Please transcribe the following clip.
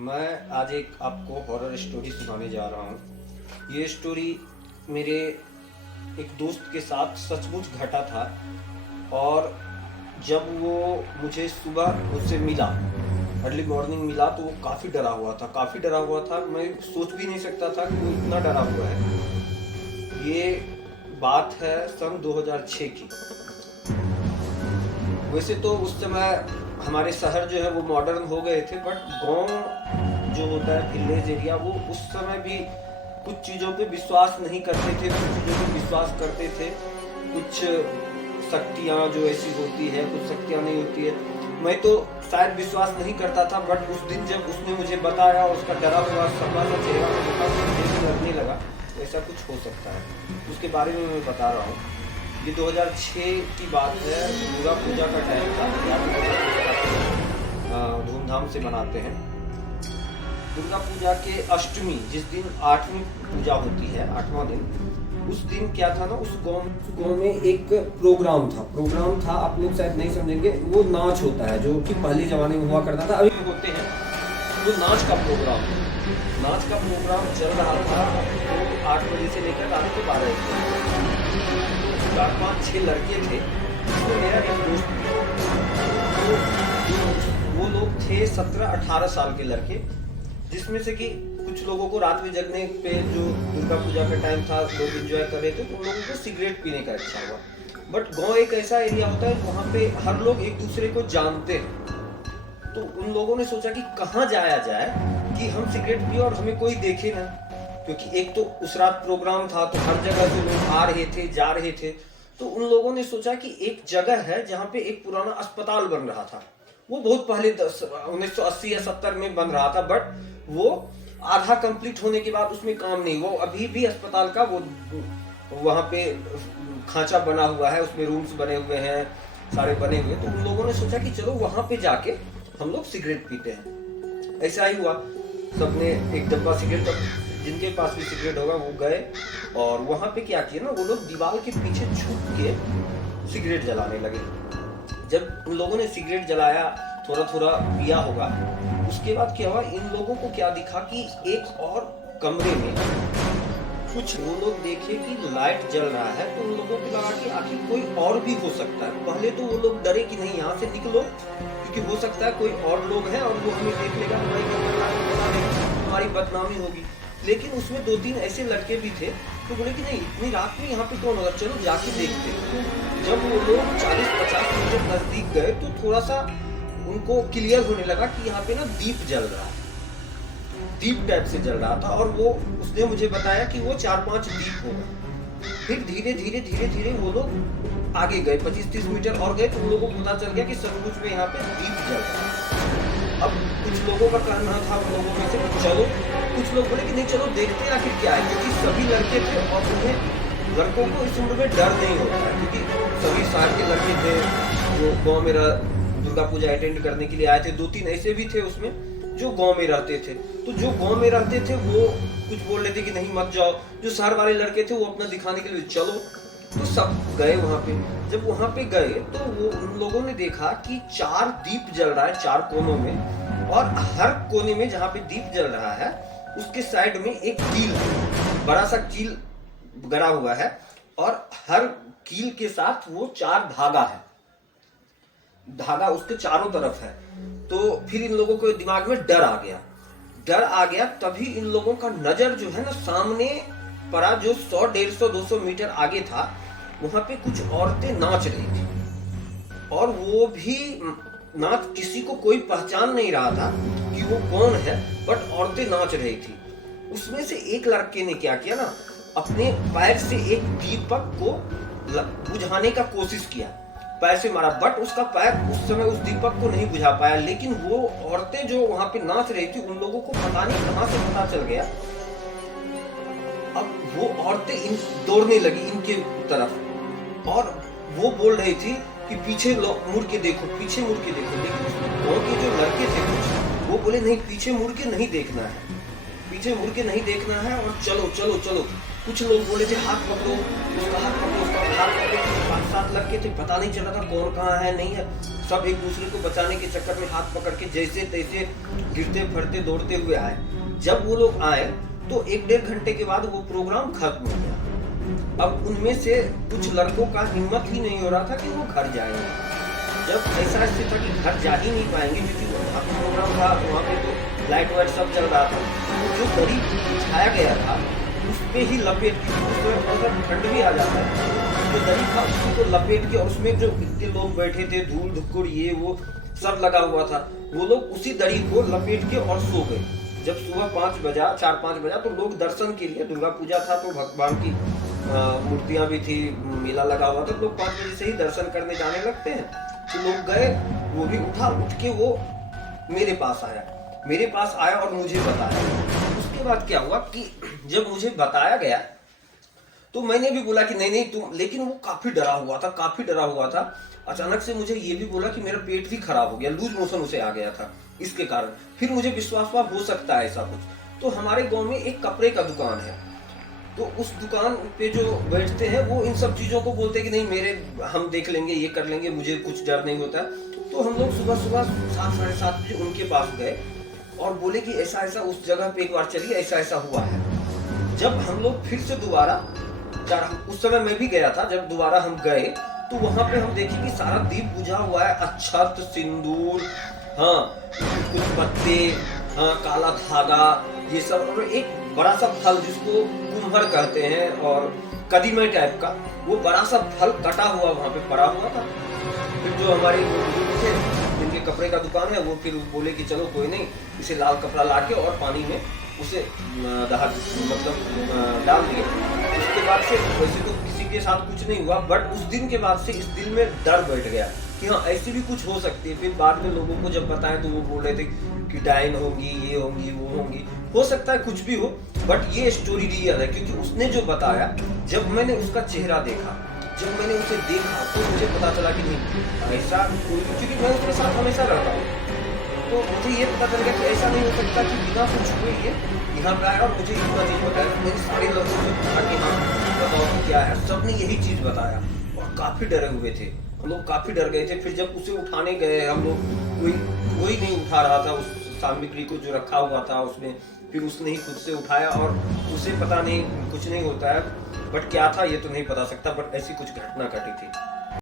मैं आज एक आपको हॉरर स्टोरी सुनाने जा रहा हूँ। ये स्टोरी मेरे एक दोस्त के साथ सचमुच घटा था। और जब वो मुझे सुबह उससे मिला, अर्ली मॉर्निंग मिला, तो वो काफ़ी डरा हुआ था। मैं सोच भी नहीं सकता था कि वो इतना डरा हुआ है। ये बात है सन 2006 की। वैसे तो उस समय हमारे शहर जो है वो मॉडर्न हो गए थे, बट गांव जो होता है, विलेज एरिया, वो उस समय भी कुछ चीज़ों पे विश्वास नहीं करते थे, कुछ चीज़ों पे विश्वास करते थे। कुछ शक्तियाँ जो ऐसी होती है, कुछ शक्तियाँ नहीं होती है। मैं तो शायद विश्वास नहीं करता था, बट उस दिन जब उसने मुझे बताया, उसका डरा हुआ सबका सा चेहरा में देखा, तो मुझे लगने लगा ऐसा कुछ हो सकता है। उसके बारे में मैं बता रहा हूँ। ये 2006 की बात है, दुर्गा पूजा का टाइम था। यहाँ पे दुर्गा पूजा धूमधाम से मनाते हैं। दुर्गा पूजा के अष्टमी, जिस दिन 8वीं पूजा होती है, 8वां दिन, उस दिन क्या था ना, उस गांव में एक प्रोग्राम था। आप लोग शायद नहीं समझेंगे। वो नाच होता है जो कि पहले जमाने में हुआ करता था, अभी भी होते हैं। वो नाच का प्रोग्राम चल रहा था। तो 8 बजे से लेकर रात के 12 बजे 4-5-6 लड़के थे। तो मेरा एक दोस्त तो वो लोग थे 17-18 साल के लड़के, जिसमें से कि कुछ लोगों को रात में जगने पे, जो दुर्गा पूजा का टाइम था, लोग एंजॉय कर रहे थे, तो उन लोगों को सिगरेट पीने का इच्छा हुआ। बट गांव एक ऐसा एरिया होता है वहाँ पे हर लोग एक दूसरे को जानते हैं। तो उन लोगों ने सोचा कि कहाँ जाया जाए कि हम सिगरेट पिए और हमें कोई देखे ना, क्योंकि एक तो उस रात प्रोग्राम था, तो हर जगह से लोग आ रहे थे, जा रहे थे। तो उन लोगों ने सोचा कि एक जगह है जहाँ पे एक पुराना अस्पताल बन रहा था। वो बहुत पहले 1980 या 70 में बन रहा था, बट वो आधा कंप्लीट होने के बाद उसमें काम नहीं। वो अभी भी अस्पताल का वो वहाँ पे खांचा बना हुआ है, उसमें रूम्स बने हुए हैं, सारे बने हुए। तो उन लोगों ने सोचा कि चलो वहाँ पे जाके हम लोग सिगरेट पीते हैं। ऐसा ही हुआ। सबने एक डब्बा सिगरेट, जिनके पास भी सिगरेट होगा वो गए, और वहाँ पे क्या किया ना, वो लोग दीवार के पीछे छुप के सिगरेट जलाने लगे। जब उन लोगों ने सिगरेट जलाया, थोड़ा थोड़ा पिया होगा, उसके बाद क्या हुआ, इन लोगों को क्या दिखा कि एक और कमरे में कुछ, वो लोग देखे कि लाइट जल रहा है। तो उन लोगों को लगा कि आखिर कोई और भी हो सकता है। पहले तो वो लोग डरे कि नहीं, यहाँ से निकलो, क्योंकि हो सकता है कोई और लोग हैं और वो हमें देख लेगा, हमारी बदनामी होगी। लेकिन उसमें 2-3 ऐसे लड़के भी थे तो बोले कि नहीं, इतनी रात में यहाँ पे कौन होगा, चलो जाके देखते हैं। जब वो लोग 40-50 मीटर नजदीक गए तो थोड़ा सा उनको क्लियर होने लगा कि यहाँ पे ना दीप जल रहा है, दीप टाइप से जल रहा था। और वो उसने मुझे बताया कि वो 4-5 दीप होगा। फिर धीरे धीरे वो लोग आगे गए, 25-30 मीटर और गए, तो उन लोगों को पता चल गया कि सचमुच में यहाँ पे दीप जल रहा है। अब कुछ लोगों का कहना था, उन लोगों में से चलो, कुछ लोग बोले कि नहीं चलो देखते हैं आखिर क्या है, क्योंकि सभी लड़के थे और उन्हें, लड़कों को इस उम्र में डर नहीं होता है, क्योंकि सभी साल के लड़के थे जो गांव में दुर्गा पूजा अटेंड करने के लिए आए थे। 2-3 ऐसे भी थे उसमें जो गांव में रहते थे। तो जो गांव में रहते थे वो कुछ बोल रहे थे कि नहीं मत जाओ। जो शहर वाले लड़के थे वो अपना दिखाने के लिए चलो। तो सब गए वहां पे। जब वहां पे गए तो वो उन लोगों ने देखा कि 4 दीप जल रहा है 4 कोनों में, और हर कोने में जहाँ पे दीप जल रहा है उसके साइड में एक कील, बड़ा सा कील गड़ा हुआ है, और हर कील के साथ वो 4 धागा उसके चारों तरफ है। तो फिर इन लोगों को दिमाग में डर आ गया। तभी इन लोगों का नजर जो है ना, सामने पड़ा, जो 100, 150, 200 मीटर आगे था। वहां पे कुछ औरतें नाच रही थी, और वो भी नाच, किसी को कोई पहचान नहीं रहा था कि वो कौन है, बट औरतें नाच रही थी। उसमें से एक लड़के ने क्या किया ना, अपने पैर से एक दीपक को बुझाने का कोशिश किया, पैर से मारा, बट उसका पैर उस समय उस दीपक को नहीं बुझा पाया। लेकिन वो औरतें जो वहां पे नाच रही थी, उन लोगों को पता नहीं कहां से पता चल गया। अब वो औरतें दौड़ने लगी इनके तरफ, और वो बोल रही थी कि पीछे मुड़ के देखो, पीछे मुड़ के देखो। लेकिन गाँव के जो लड़के थे कुछ, वो बोले नहीं, पीछे मुड़ के नहीं देखना है, पीछे मुड़ के नहीं देखना है, और चलो चलो चलो। कुछ लोग बोले थे हाथ पकड़ो, उसका हाथ पकड़ो, उसका हाथ पकड़े, 5-7 लड़के थे, पता नहीं चला था कौन कहाँ है नहीं है। सब एक दूसरे को बचाने के चक्कर में हाथ पकड़ के जैसे तैसे गिरते फटते दौड़ते हुए आए। जब वो लोग आए तो 1-1.5 घंटे के बाद वो प्रोग्राम खत्म हो गया। अब उनमें से कुछ लड़कों का हिम्मत ही नहीं हो रहा था कि वो घर जाएंगे। जब ऐसा स्थिति था कि घर जा ही नहीं पाएंगे क्योंकि वहाँ पे प्रोग्राम था, वहाँ पे तो लाइट वाइट सब चल रहा था, तो जो दरी बिछाया गया था उस पे ही लपेट के, उसमें मतलब ठंड भी आ जाता है, जो दरी था उसी को लपेट के, और उसमें जो इतने लोग बैठे थे, धूल धुक्कुर ये वो सब लगा हुआ था, वो लोग उसी दरी को लपेट के और सो गए। जब सुबह 5 बजा 4-5 बजा तो लोग दर्शन के लिए, दुर्गा पूजा था तो भगवान की मूर्तियां भी थी, मेला लगा हुआ था, तो लोग 5 बजे से ही दर्शन करने जाने लगते हैं। तो लोग गए, वो भी उठ के वो मेरे पास आया और मुझे बताया। उसके बाद क्या हुआ कि जब मुझे बताया गया तो मैंने भी बोला कि नहीं तुम, लेकिन वो काफी डरा हुआ था। अचानक से मुझे ये भी बोला कि मेरा पेट भी खराब हो गया, लूज मोशन उसे आ गया था इसके कारण। फिर मुझे विश्वास हुआ हो सकता है ऐसा कुछ। तो हमारे गांव में एक कपड़े का दुकान है, तो उस दुकान पे जो बैठते हैं वो इन सब चीजों को बोलते हैं कि नहीं हम देख लेंगे, ये कर लेंगे, मुझे कुछ डर नहीं होता। तो हम लोग सुबह 7-7:30 बजे उनके पास गए और बोले कि ऐसा उस जगह पे एक बार चलिए, ऐसा हुआ है। जब हम लोग फिर से दोबारा, उस समय मैं भी गया था, जब दोबारा हम गए तो वहां पे हम देखे कि सारा दीप बुझा हुआ है, अक्षत, सिंदूर, हाँ कुछ पत्ते, हाँ काला धागा, ये सब, और एक बड़ा सा फल जिसको कुम्हर कहते हैं और कदीमे टाइप का, वो बड़ा सा फल कटा हुआ वहां पे पड़ा हुआ था। फिर जो हमारे बुजुर्ग थे जिनके कपड़े का दुकान है वो फिर बोले कि चलो कोई नहीं, इसे लाल कपड़ा लाके और पानी में उसे डाल दिए। उसके बाद से वैसे तो किसी के साथ कुछ नहीं हुआ, बट उस दिन के बाद से इस दिल में डर बैठ गया कि हाँ ऐसी भी कुछ हो सकती है। फिर बाद में लोगों को जब बताया तो वो बोल रहे थे कि डायन होंगी, ये होंगी, वो होंगी, हो सकता है कुछ भी हो, बट ये स्टोरी रियल है क्योंकि उसने जो बताया, जब मैंने उसका चेहरा देखा, जब मैंने उसे देखा तो मुझे पता चला कि नहीं ऐसा कोई, क्योंकि मैं उसके साथ हमेशा रहता हूँ, तो मुझे ये पता चल गया कि ऐसा नहीं हो सकता कि बिना कुछ हुए ये यहाँ पे आया और मुझे इतना चीज बताया। तो मैंने सारे लोगों से पूछा कि हाँ बताओ क्या है, सबने यही चीज बताया और काफी डरे हुए थे, हम लोग काफी डर गए थे। फिर जब उसे उठाने गए हम लोग, कोई नहीं उठा रहा था उस सामग्री को जो रखा हुआ था उसमें, फिर उसने ही खुद से उठाया और उसे पता नहीं कुछ नहीं होता है, बट क्या था ये तो नहीं पता सकता, बट ऐसी कुछ घटना घटी थी।